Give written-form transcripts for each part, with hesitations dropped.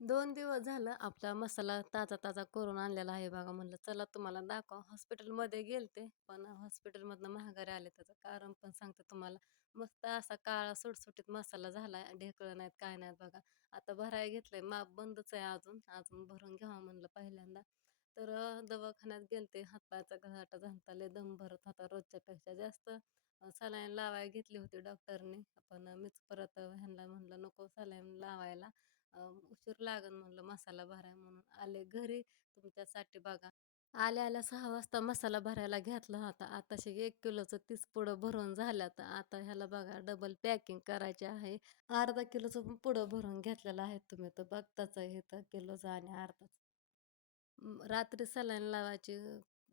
2 दिवस झालं आपला मसाला ताजा-ताजा करून आणलेला आहे बघा. म्हणलं चला तुम्हाला दाखवा. हॉस्पिटलमध्ये गेलते, पण हॉस्पिटलमधनं माघारी आले. त्याचं कारण पण सांगते तुम्हाला. मस्त असा काळा सुटसुटीत मसाला झालाय. ढेकळं नाहीत, काय नाहीत बघा. आता भरायला घेतलंय. माप बंदच आहे अजून. अजून भरून घ्यावं म्हणलं पहिल्यांदा. तर दवाखान्यात गेलते. हातपायाचा घसाटा झालता. लय दम भरत होता रोजच्यापेक्षा जास्त. सलाईन लावायला घेतली होती डॉक्टरनी. पण मीच परत ह्यांना म्हणलं नको सलाईन लावायला. उशीर लागेल म्हणलं मसाला भराय म्हणून आले घरी तुमच्यासाठी बघा. आल्या-आल्या 6 वाजता मसाला भरायला घेतला होता. आताशी 1 किलोचं 30 पुडं भरून झाल्यात. आता ह्याला बघा डबल पॅकिंग करायची आहे. अर्धा किलोचं पण पुडं भरून घेतलेलं आहे. तुम्ही तर बघताच आहे इथं किलोचं आणि अर्धाच. रात्री सलाईन लावायची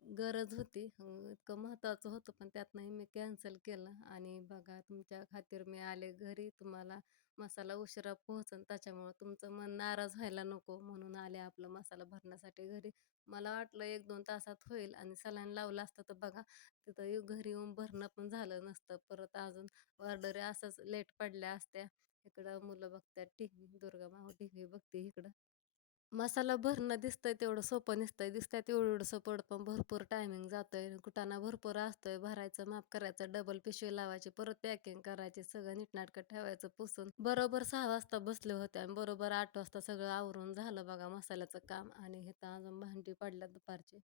गरज होती. इतकं महत्त्वाचं होतं, पण त्यातनंही मी कॅन्सल केलं आणि बघा तुमच्या खातीर मी आले घरी. तुम्हाला मसाला उशिरा पोहोचेल त्याच्यामुळं तुमचं मन नाराज व्हायला नको म्हणून आले आपलं मसाला भरण्यासाठी घरी. मला वाटलं 1-2 तासात होईल आणि सलाईन लावलं असतं तर बघा तिथं घरी येऊन भरणं पण झालं नसतं. परत अजून ऑर्डरी असंच लेट पडल्या असत्या. इकडं मुलं बघतात टीव्ही, दुर्गा माऊ टीव्ही बघते इकडं. मसाला भरणं दिसतंय तेवढं सोपं नसतंय. दिसतंय एवढं-एवढंसं पड पण भरपूर टायमिंग जातोय. कुटाणा भरपूर असतोय. भरायचं, माप करायचं, डबल पिशवी लावायची, परत पॅकिंग करायची, सगळं नीटनाटकं ठेवायचं पुसून. बरोबर 6 वाजता बसले होते आणि बरोबर 8 वाजता सगळं आवरून झालं बघा मसाल्याचं काम आणि इथं अजून भांडी पडल्यात दुपारची.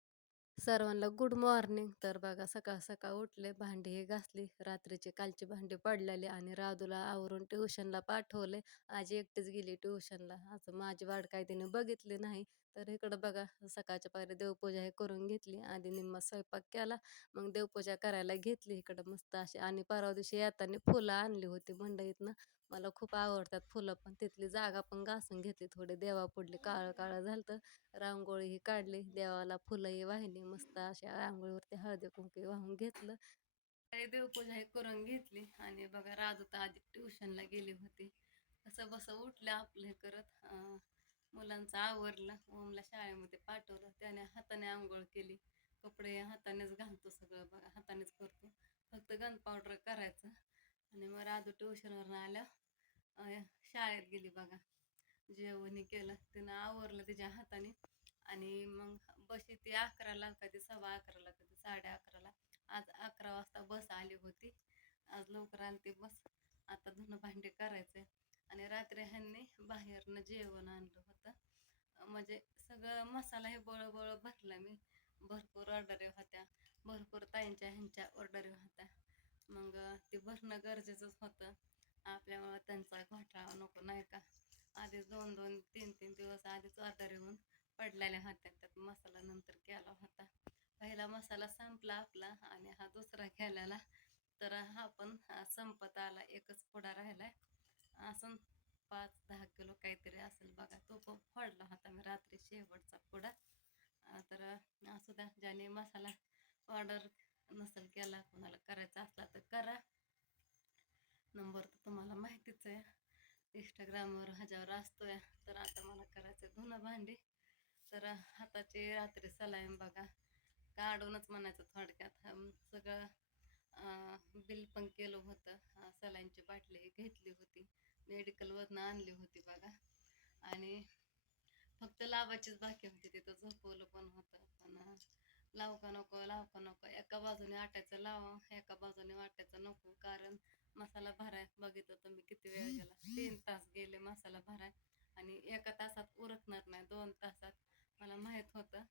सर्वांना गुड मॉर्निंग. तर बघा सकाळ-सकाळ उठले, भांडी हे घासली, रात्रीची कालची भांडी पडलेली आणि राधूला आवरून ट्युशनला पाठवले. आज एकटीच गेली ट्युशनला. आज माझी वाट काही तिने बघितली नाही. तर इकडं बघा सकाळच्या पारी देवपूजा हे करून घेतली. आधी निम्मा स्वयंपाक केला, मग देवपूजा करायला घेतली इकडं मस्त अशी आणि परवा दिवशी येताना फुलं आणली होती मंडईतनं. मला खूप आवडतात फुलं, पण तिथली जागा पण घासून घेतली थोडी देवापुढली काळं-काळं झालतं. रांगोळीही काढली, देवाला फुलंही वाहिली, मस्त अशा रांगोळीवरती हळदी-कुंकू वाहून घेतलं. काही देवपूजा हे करून घेतली आणि बघा राजू तर आधी ट्युशनला गेली होती. कसं बसं उठलं आपलं हे करत मुलांचं आवरलं. ओमला शाळेमध्ये पाठवलं. त्याने हाताने अंघोळ केली. कपडे हातानेच घालतो सगळं बघा हातानेच करतो. फक्त गन पावडर करायचं आणि मग राजू ट्युशनवरून आल्या शाळेत गेली बघा. जेवण हे केलं. तिनं आवरलं तिच्या हाताने आणि मग बशी ती 11ला कधी 11:15ला कधी 11:30ला. आज 11 वाजता बस आली होती. आज लवकर आली ती बस. आता धुणं भांडी करायचंय आणि रात्री ह्यांनी बाहेरनं जेवण आणलं होतं. म्हणजे सगळं मसाला हे बळं भरला मी. भरपूर ऑर्डरी होत्या. भरपूर ताईंच्या ह्यांच्या ऑर्डरी होत्या. मग ते भरणं गरजेचंच होतं. आपल्यामुळं त्यांचा घोटाळा नको नाही का. आधीच 2-2, 3-3 दिवस आधीच ऑर्डर येऊन पडलेल्या होत्या. त्यात मसाला नंतर केला होता. पहिला मसाला संपला आपला आणि हा दुसरा केलेला. तर हा पण संपत आला. एकच पुडा राहिलाय. असं 5-10 किलो काहीतरी असेल बघा. तो पण फोडला होता मी रात्री शेवटचा पुडा. तर असू द्या ज्याने मसाला ऑर्डर नसेल केला, कोणाला करायचा असला तर करा. नंबर तर तुम्हाला माहितीच आहे. इंस्टाग्रामवर ह्याच्यावर असतोय. तर आता मला करायचं धुणं भांडी. तर हाताची रात्री सलाईन बघा काढूनच म्हणायचं थोडक्यात. सगळं बिल पण केलं होतं. सलाईनची बाटली घेतली होती. मेडिकलवरनं आणली होती बघा आणि फक्त लावायचीच बाकी होती. तिथं झोपवलं पण होतं. पण लावू का नको, लावू का नको. एका बाजूने वाटायचं लावा, एका बाजूने वाटायचं नको. कारण मसाला भराय बघितलं तर मी किती वेळ गेला. 3 तास गेले मसाला भराय आणि एका तासात उरकणार नाही. 2 तासात मला माहीत होतं.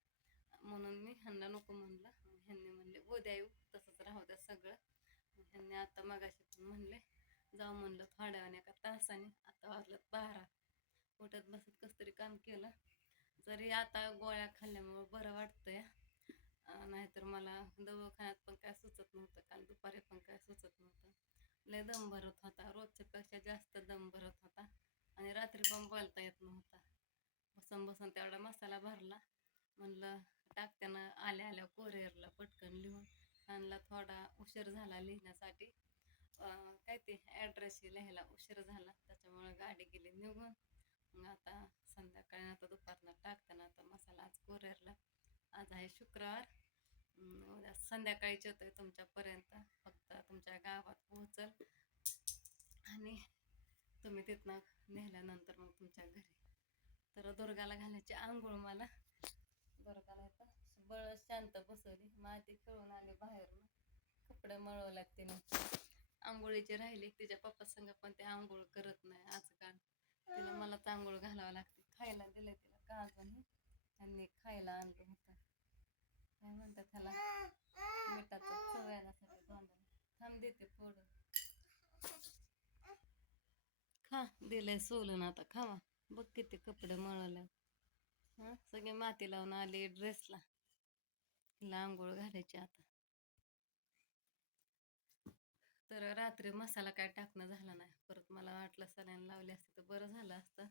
म्हणून मी ह्यांना नको म्हणलं. ह्यांनी म्हणले उद्या येऊ, तसंच राहू द्या सगळं. ह्यांनी आता मगाशी पण म्हणले जाऊ म्हणलं थोड्या वेळाने एका तासाने. आता वाजलं 12. उठत बसत कसं तरी काम केलं. जरी आता गोळ्या खाल्ल्यामुळं बरं वाटतंय. नाहीतर मला दवाखान्यात पण काय सुचत नव्हतं. काल दुपारी पण काय सुचत नव्हतं. लय दम भरत होता. रोजच्यापेक्षा जास्त दम भरत होता आणि रात्री पण बोलता येत नव्हता. बसून तेवढा मसाला भरला. म्हणलं टाकत्यानं आल्या आल्या कोरिअरला पटकन लिहून आणला. थोडा उशीर झाला लिहिण्यासाठी. काय ते ॲड्रेसही लिहायला उशीर झाला. त्याच्यामुळं गाडी गेली निघून. मग आता संध्याकाळी आता दुपारनं टाकताना आता मसाला आज कोरिअरला. आज आहे शुक्रवार. उद्या संध्याकाळीच येतोय तुमच्यापर्यंत. फक्त तुमच्या गावात पोहोचल आणि तुम्ही तिथनं नेल्यानंतर मग तुमच्या घरी. तर दुर्गाला घालायची आंघोळ मला. दुर्गाला आता बळ शांत बसवली, माती खेळून आली बाहेरून, कपडे मळव लागते ना. आंघोळीची राहिली तिच्या पप्पा संग, पण ते आंघोळ करत नाही आजकाल. तिला मलाच आंघोळ घालावं लागते. खायला दिलं तिला काजून, त्यांनी खायला आणलं होतं. काय म्हणतात त्याला, मिठाचं चव येण्यासाठी तोंडाला. थांब देते फोडून. खा, दिलंय सोलून, आता खावा. बघ किती कपडे मळवले. हा, सगळे माती लावून आले ड्रेसला. तिला आंघोळ घालायची आता. तर रात्री मसाला काय टाकणं झाला नाही. परत मला वाटलं सलाईन लावली असते तर बरं झालं असतं.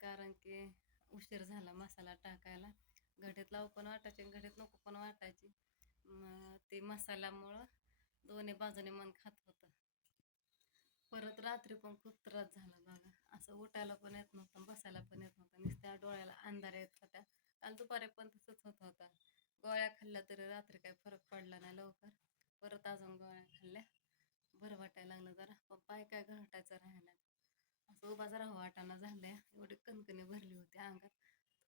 कारण की उशीर झाला मसाला टाकायला. घडीत लावू पण वाटायची, घडीत नको पण वाटायची. ते मसाल्यामुळं दोन्ही बाजूने मन खात होतं. परत रात्री पण खूप त्रास झाला बघा. असं उठायला पण येत नव्हतं, बसायला पण येत नव्हतं. नुसत्या डोळ्याला अंधार येत होत्या. काल दुपारी पण तसंच होत होता. गोळ्या खाल्ल्या तरी रात्री काही फरक पडला नाही लवकर. परत अजून गोळ्या खाल्ल्या, बरं वाटायला लागलं जरा. पण पाय काय घरटायचं राहिला. असं उभा राहावं वाटाणा झालंय. एवढी कणकणी भरली होती अंगात.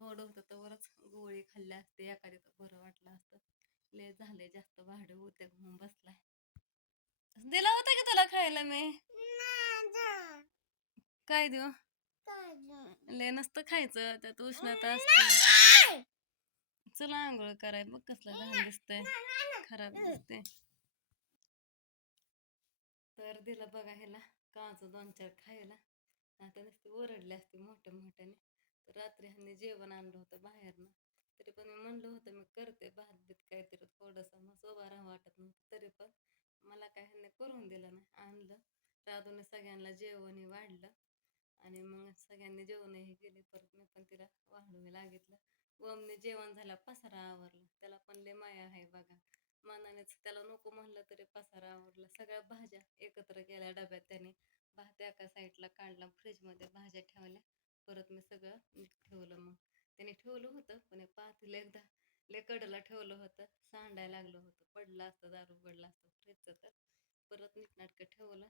थोडं होतं तरच गोळी खाल्ली असते एखादी तर बरं वाटलं असतं. लय झालंय जास्त, भाडे होते म्हणून बसलाय. दिला होता की तुला खायला मी. काय देऊ? लय नसतं खायचं, त्यात उष्णता असते. चला आंघोळ कराय, बघ कसलं लहान दिसतंय, खराब दिसते. तर दिलं बघा ह्याला काजू 2-4 खायला. आता नुसती ओरडली असते मोठ्या मोठ्याने. तर रात्री ह्यांनी जेवण आणलं होतं बाहेरनं. तरी पण मी म्हणलं होतं मी करते भात बीत काहीतरी थोडंसं, मग उभा राहा वाटत नव्हतं. तरी पण मला काय ह्यांनी करून दिलं नाही. आणलं राधूने सगळ्यांना जेवणही वाढलं आणि मग सगळ्यांनी जेवणही केले. परत मी पण तिला वाढून लागितलं. ओमने जेवण झालं, पसारा आवरला. त्याला पण लय माया आहे बघा. मनानेच त्याला नको म्हणलं तरी पसारा आवरला. सगळ्या भाज्या एकत्र केल्या डब्यात त्याने. भात एका साईडला काढला, फ्रीजमध्ये भाज्या ठेवल्या. परत मी सगळं नीट ठेवलं. मग त्याने ठेवलं होतं पण एक पातेलं एकदा लय कडला ठेवलं होतं, सांडायला लागलं होतं. पडलं असतं, दारू पडलं असतं फ्रीजचं तर. परत नीटनाटकं ठेवलं.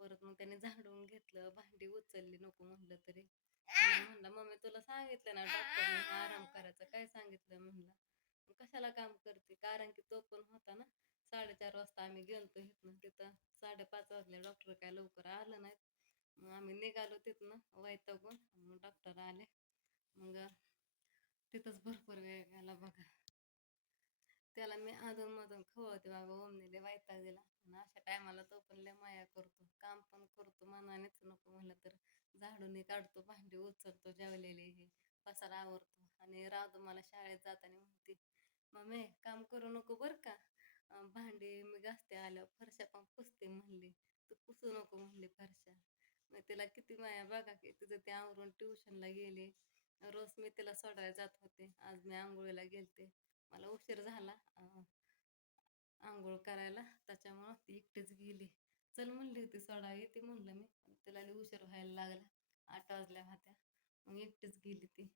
परत मग त्याने झाडून घेतलं, भांडी उचलली नको म्हणलं तरी. म्हणलं मम्मी तुला सांगितलं ना डॉक्टरने आराम करायचं, काय सांगितलं म्हणलं. कशाला काम करते, कारण की तो पण होता ना. 4:30 वाजता आम्ही गेलतो इथनं, तिथं 5:30 वाजले. डॉक्टर काय लवकर आलं नाहीत. मग आम्ही निघालो तिथनं वैतागून. मग डॉक्टर आले. मग तिथंच भरपूर वेळ गेला बघा. त्याला मी अधूनमधून खवळते बाबा, ओमने लय वैताग दिला. आणि अशा टायमाला तो पण लय माया करतो, काम पण करतो मनानेच. नको म्हणलं तर झाडून काढतो, भांडी उचलतो, जेवलेले हे पसारा आवरतो. आणि राधू मला शाळेत जाताना म्हणते, मम्मी काम करू नको बरं का, भांडी मी घासते आल्यावर, फरशा पण पुसते म्हणली, तू पुसू नको म्हणली फरशा. मग तिला किती माया बघा की. तिचं ते आवरून ट्युशनला गेले. रोज मी तिला सोडायला जात होते. आज मी आंघोळीला गेलते, मला उशीर झाला आंघोळ करायला, त्याच्यामुळं ती एकटीच गेली. चल म्हणली होती सोडा, येते म्हणलं मी, पण तिला लई उशीर व्हायला लागला. 8 वाजल्या होत्या. मग एकटीच गेली ती.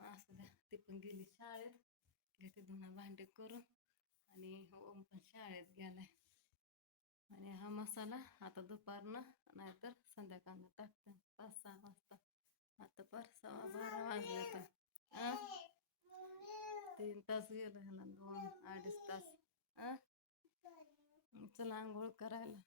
मग असं द्या, ती पण गेली शाळेत. घेते धुणं भांडे करून. आणि ओम पण शाळेत गेलाय. आणि हा मसाला आता दुपारनं नाहीतर संध्याकाळनं टाकते 5-6 वाजता. आता पार 12:15 वाजले तर 3 तास गेलं ह्याला, 2-2.5 तास. चला आंघोळ करायला.